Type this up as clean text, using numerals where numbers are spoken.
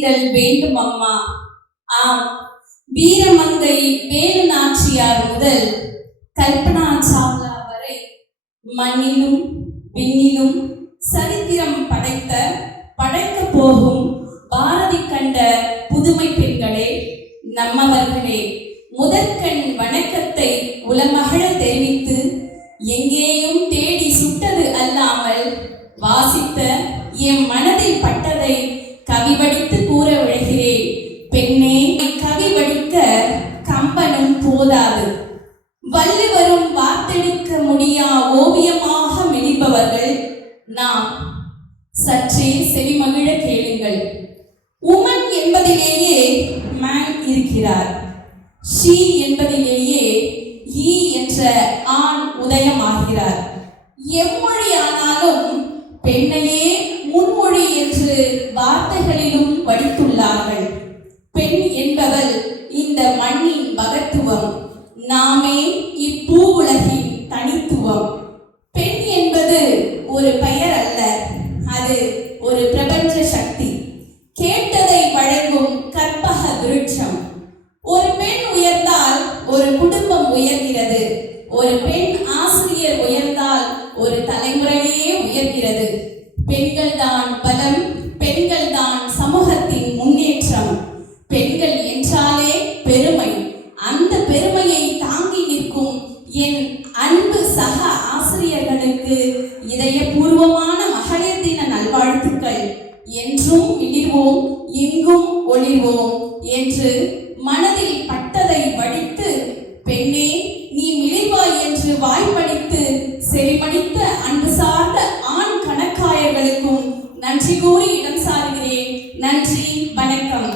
செய்திடல் வேண்டும் அம்மா. ஆம், வீரமங்கை வேலு நாச்சியார் முதல் கல்பனா சாவ்லா வரை மண்ணிலும் விண்ணிலும் சரித்திரம் படைக்க போகும் பாரதி கண்ட புதுமை பெண்களே, நம்மவர்களே, முதற்கண் வணக்கத்தை உலமகள தெரிவித்து எங்கேயும் தேடி சுட்டது அல்லாமல் வாசித்த என் மனதில் பட்டதை கவி படித்து கூற விழுகிறேன். பெண்ணே, கவி படிக்க கம்பனும் போதாது, வள்ளுவரும் வார்த்தெடுக்க முடியா ஓவியமாக மிளிப்பவர்கள் நாம். சற்றே செவிமகிழ கேளுங்கள். உமன் என்பதிலேயே மேன் இருக்கிறார். ஷீ என்பதிலேயே ஈ என்ற ஆண் உதயமாகிறார். எம்மொழியானாலும் பெண்ணையே முன்மொழி என்று வார்த்தைகளிலும் வடித்துள்ளார்கள். பெண் என்பவள் இந்த மண்ணின் மகத்துவம், நாமே இப்பூ உலகின் தனித்துவம். பெண் என்பது ஒரு பெயர் அல்ல, அது ஒரு பிரபஞ்ச சக்தி, கேட்டதை வழங்கும் கற்பக விருட்சம். ஒரு பெண் உயர்ந்தால் ஒரு குடும்பம் உயர்கிறது. ஒரு பெண் ஆசிரியர் உயர்ந்தால் ஒரு தலைமுறையே உயர்கிறது. பெண்கள் தான் பலம், பெண்கள் தான் சமூகத்தின் முன்னேற்றம். பெண்கள் என்றாலே பெருமை. அந்த பெருமையை தாங்கி நிற்கும் என் அன்பு சக ஆசிரியர்களுக்கு இதயபூர்வமான மகளிர் தின நல்வாழ்த்துக்கள். என்றும் மிளிர்வோம், எங்கும் ஒளிர்வோம் என்று மனதில் பட்டதை வடித்து, பெண்ணே நீ மிளிர்வாய் என்று வாய்ப்படித்து செவிமடித்த அன்பு சார்ந்த ஆண் கணக்காயர்களுக்கும் நன்றி கூறி இடம் சாருகிறேன். நன்றி, வணக்கம்.